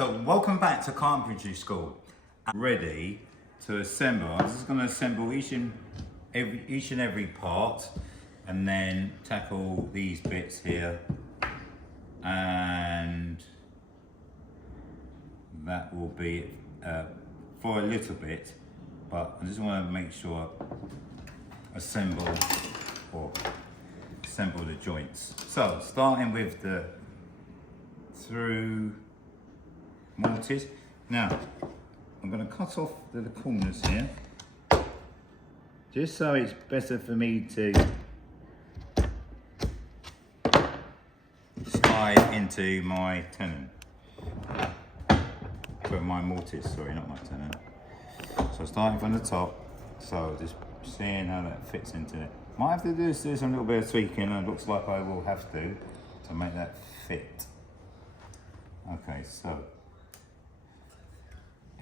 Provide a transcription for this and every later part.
So welcome back to Carpentry School. I'm ready to assemble. I'm just going to assemble each and every part and then tackle these bits here, and that will be for a little bit, but I just want to make sure assemble the joints. So starting with the through mortise. Now I'm going to cut off the corners here, just so it's better for me to slide into my tenon, for my mortise, sorry, not my tenon. So starting from the top, so just seeing how that fits into it. Might have to do some little bit of tweaking, and it looks like I will have to make that fit. Okay, so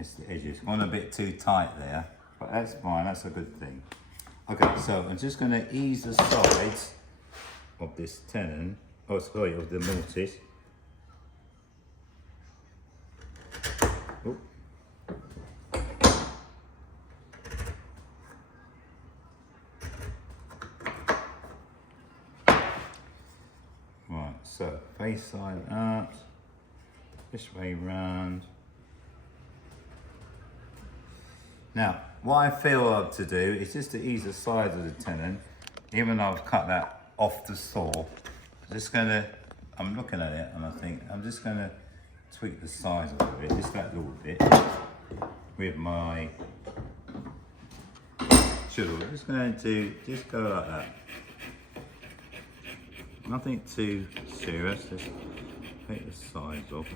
it's the edges. Gone a bit too tight there, but that's fine, that's a good thing. Okay, so I'm just going to ease the sides of this tenon, of the mortise. Oop. Right, so face side up, this way round. Now, what I feel I have to do is just to ease the sides of the tenon, even though I've cut that off the saw. I'm looking at it and I think I'm just gonna tweak the size of it, just that little bit, with my chisel. Just going to just go like that. Nothing too serious, just take the sides off.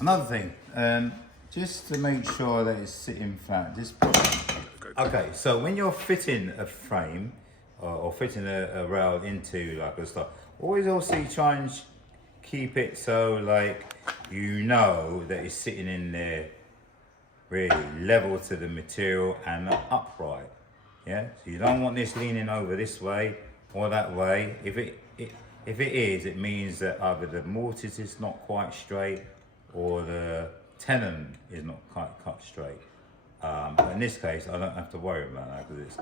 Another thing, just to make sure that it's sitting flat, just put it. Okay, so when you're fitting a frame or fitting a rail into like a stuff, always also try and keep it so like you know that it's sitting in there really level to the material and upright. Yeah, so you don't want this leaning over this way or that way. If it is, it means that either the mortise is not quite straight or the tenon is not quite cut straight. But in this case, I don't have to worry about that because it's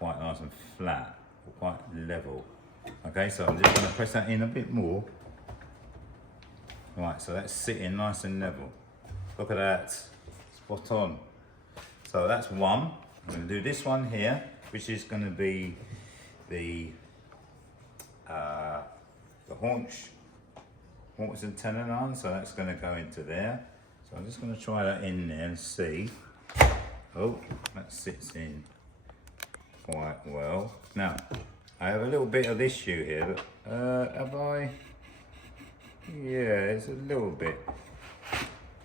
quite nice and flat, or quite level. Okay, so I'm just going to press that in a bit more. Right, so that's sitting nice and level. Look at that, spot on. So that's one. I'm going to do this one here, which is going to be the haunch and tenon on, so that's going to go into there. So I'm just going to try that in there and see. Oh, that sits in quite well. Now, I have a little bit of issue here. Have I? Yeah, it's a little bit.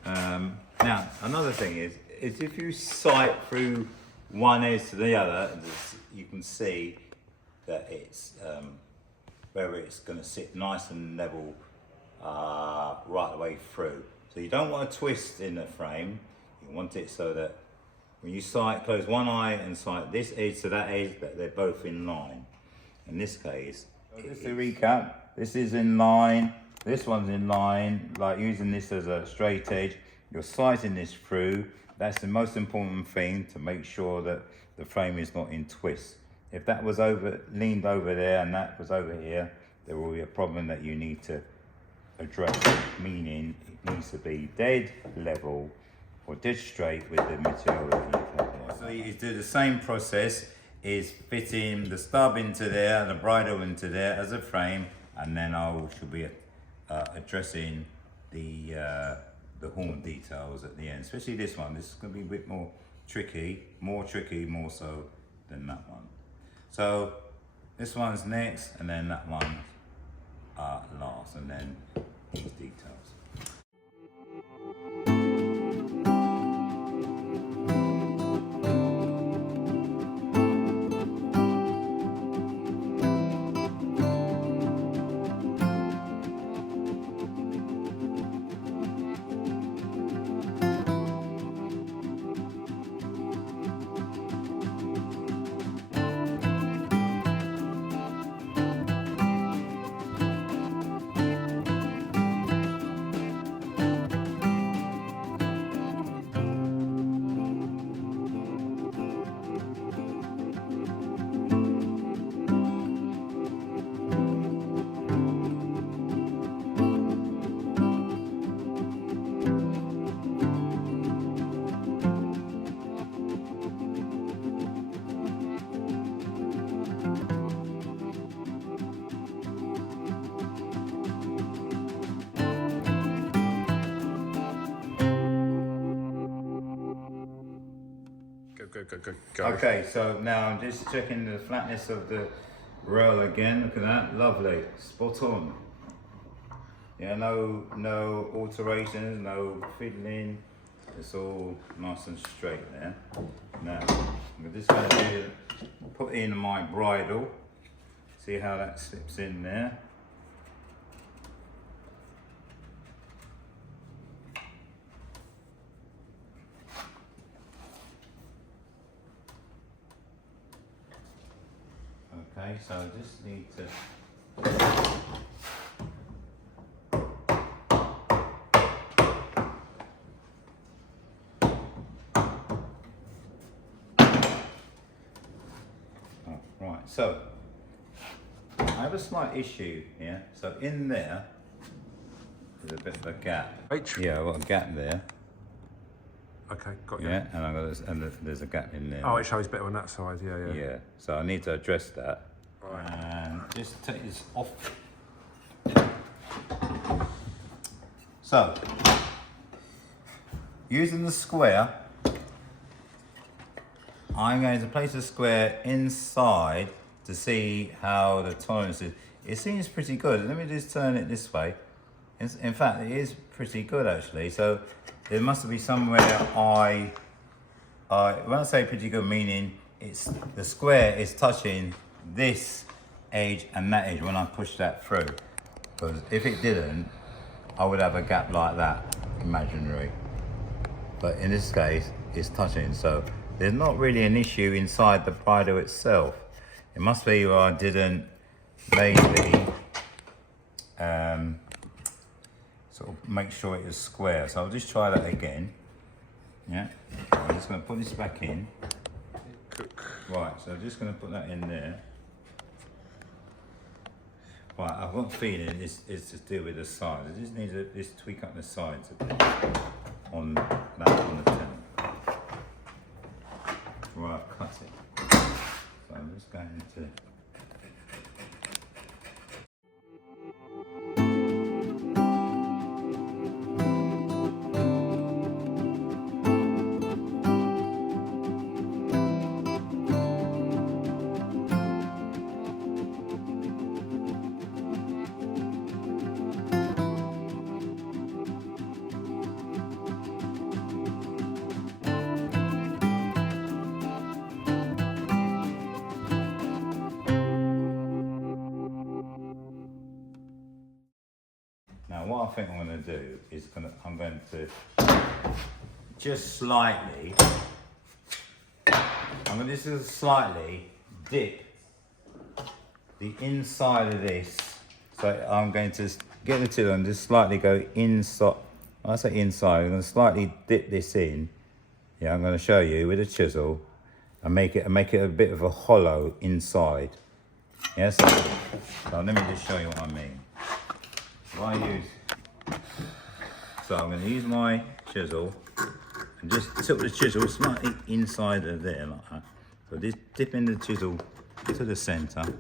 Now, another thing is if you sight through one edge to the other, you can see that it's where it's going to sit nice and level right the way through. So you don't want to twist in the frame. You want it so that when you sight, close one eye and sight this edge to that edge, that they're both in line. In this case, just to recap, this is in line, this one's in line, like using this as a straight edge. You're sighting this through. That's the most important thing, to make sure that the frame is not in twist. If that was leaned over there and that was over here, there will be a problem that you need to address, meaning it needs to be dead level or dead straight with the material that you have. So you do the same process, is fitting the stub into there, the bridle into there as a frame, and then should be addressing the horn details at the end, especially this one. This is going to be a bit more tricky, more so than that one. So this one's next, and then that one last, and then these details. Go. Okay, so now I'm just checking the flatness of the rail again. Look at that, lovely, spot on. Yeah, no alterations, no fiddling. It's all nice and straight there. Now I'm just going to put in my bridle. See how that slips in there. Okay, so I just need to right, so I have a slight issue here. So in there there's a bit of a gap. H? Yeah, I've got a gap there. Okay, got you. Yeah, and there's a gap in there. Oh, it shows better on that side, yeah. Yeah, so I need to address that. Right. And just take this off. So, using the square, I'm going to place the square inside to see how the tolerance is. It seems pretty good. Let me just turn it this way. In fact, it is pretty good actually. So there must be somewhere when I say pretty good, meaning the square is touching this edge and that edge when I push that through. Because if it didn't, I would have a gap like that, imaginary. But in this case, it's touching. So there's not really an issue inside the bridle itself. It must be where I didn't maybe sort of make sure it is square. So I'll just try that again. Yeah, I'm just going to put this back in. Right, so I'm just going to put that in there. Right, I've got a feeling it's to do with the sides. I just need to just tweak up the sides a bit on that on the tenon. Right, cut it. So I'm just going to. Now what I think I'm going to do is I'm going to just slightly, just slightly dip the inside of this. So I'm going to get the tool and just slightly go inside. When I say inside, I'm going to slightly dip this in. Yeah, I'm going to show you with a chisel and make it a bit of a hollow inside. Yes. So let me just show you what I mean. So I'm going to use my chisel And just tip the chisel slightly inside of there like that. So just dipping the chisel to the centre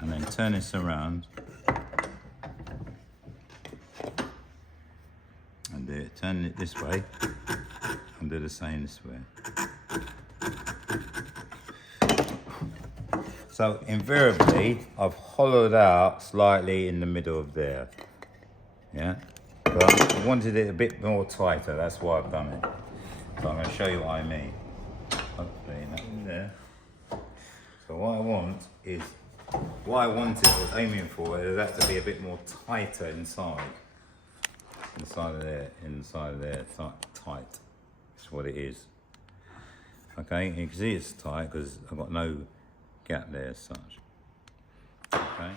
and then turn this around and do it. Turn it this way and do the same this way. So invariably I've hollowed out slightly in the middle of there. Yeah, but I wanted it a bit more tighter, that's why I've done it. So I'm going to show you what I mean. Hopefully nothing there. So what I want is, what I wanted, was aiming for, is that to be a bit more tighter inside. Inside of there, tight. That's what it is. Okay, you can see it's tight because I've got no gap there as such. Okay,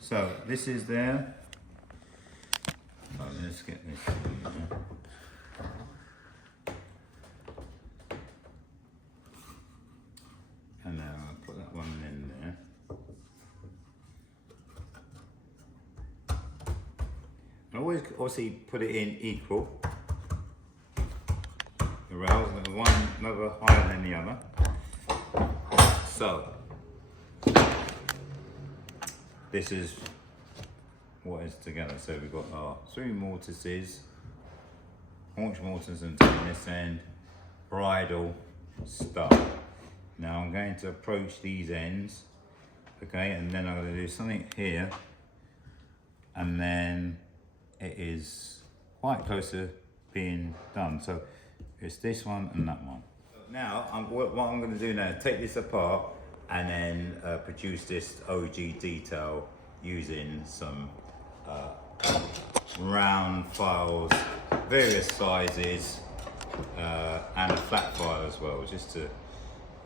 so this is there. So let's get this in there. And now I'll put that one in there. I always obviously put it in equal. The rails, one another higher than the other. So this is what is together. So we've got our 3 mortices, haunch mortise and on this end, bridle start. Now I'm going to approach these ends, okay, and then I'm going to do something here, and then it is quite close to being done. So it's this one and that one. Now what I'm going to do now, take this apart and then produce this Ogee detail using some round files, various sizes, and a flat file as well, just to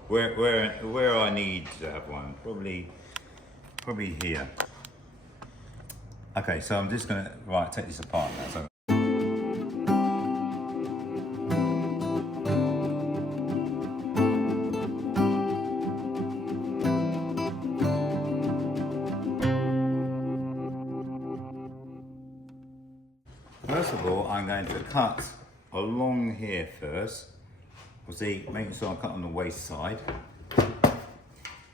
where I need to have one, probably here. Okay, so I'm just gonna take this apart now. So first of all, I'm going to cut along here first. See, making sure I cut on the waist side.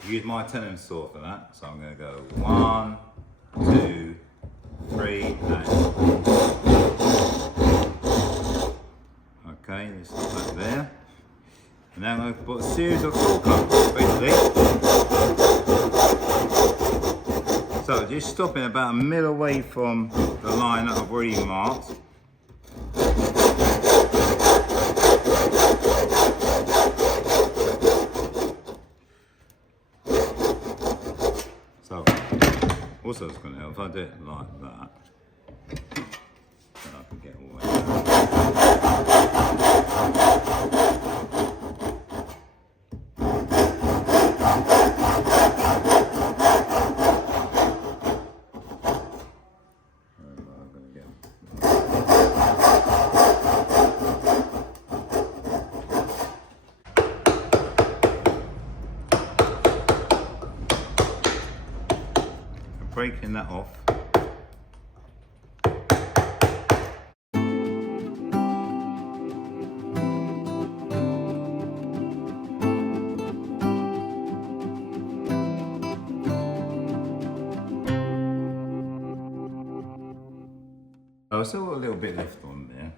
Use my tenon saw for that. So I'm going to go 1, 2, 3, and okay, this is back there. And now I'm going to put a series of full cuts, basically. So just stopping about a mil away from the line that I've already marked. So, also it's going to help if I do it like that, then I can get all the way breaking that off. Oh, still a little bit left on there.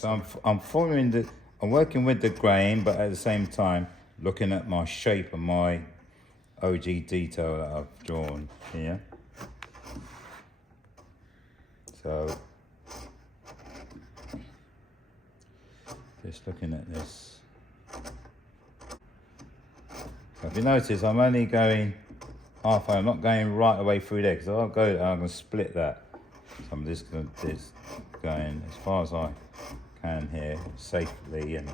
So I'm working with the grain, but at the same time looking at my shape and my Ogee detail that I've drawn here. So just looking at this. So if you notice, I'm only going halfway. I'm not going right away through there, because if I go there, I'm going to split that. So I'm just going as far as I can here safely, and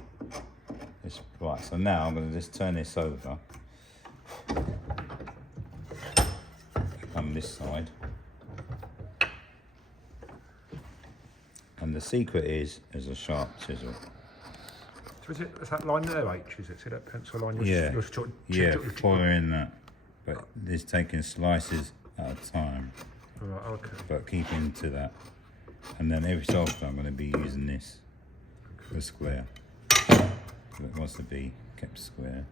just right. So now I'm going to just turn this over. Come this side. And the secret is a sharp chisel. So is that line there, H? Is it? See that pencil line? Yeah, following that. But this taking slices at a time. Right, okay. But keeping to that. And then every so often I'm going to be using this, the square. It wants to be kept square.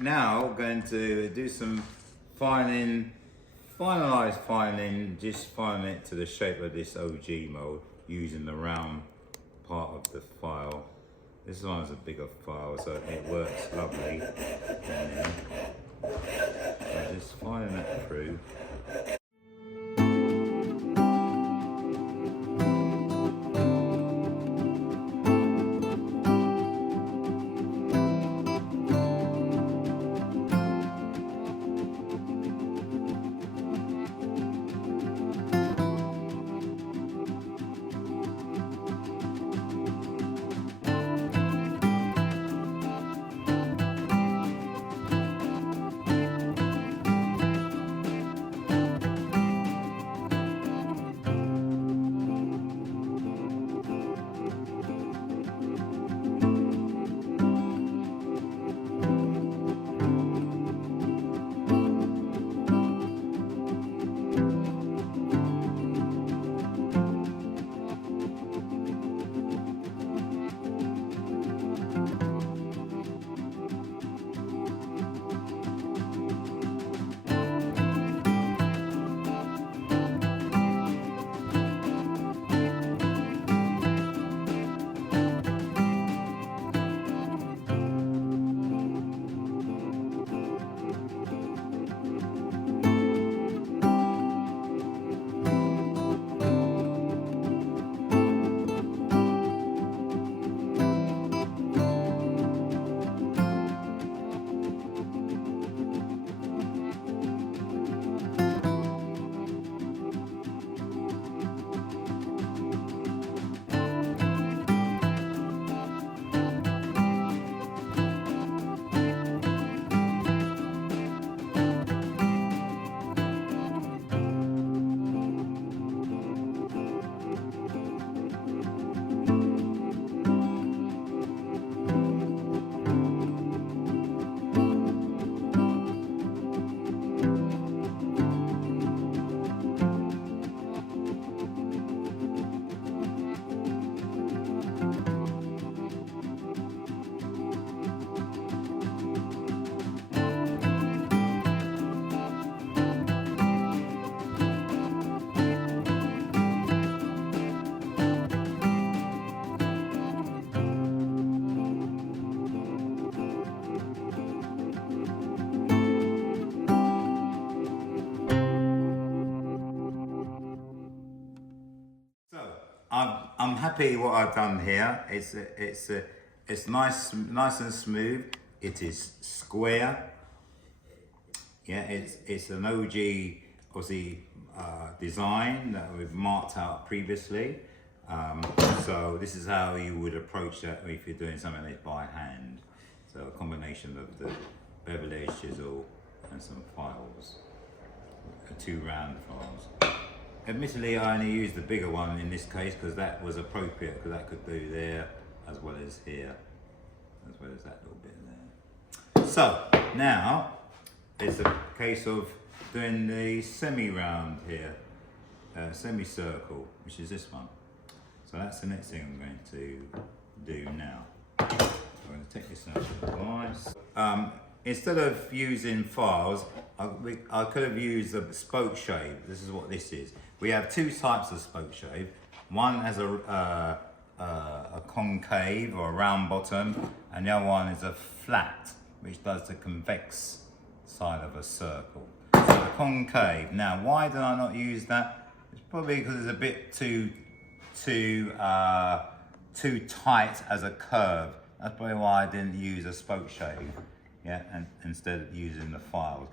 Now going to do some finalize filing, just filing it to the shape of this Ogee mold using the round part of the file. This one's a bigger file, so it works lovely. So just filing that through. happy what I've done here. It's nice and smooth. It is square. Yeah, it's an Ogee Aussie design that we've marked out previously. So this is how you would approach that if you're doing something like by hand. So a combination of the bevel edge chisel and some files, 2 round files. Admittedly, I only used the bigger one in this case because that was appropriate, because that could do there as well as here, as well as that little bit there. So now it's a case of doing the semi-round here, semi-circle, which is this one. So that's the next thing I'm going to do now. I'm going to take this out of the device. Instead of using files, I could have used a spoke shave. This is what this is. We have 2 types of spoke shave. One has a concave or a round bottom, and the other one is a flat, which does the convex side of a circle. So the concave. Now, why did I not use that? It's probably because it's a bit too tight as a curve. That's probably why I didn't use a spoke shave. Yeah, and instead of using the files.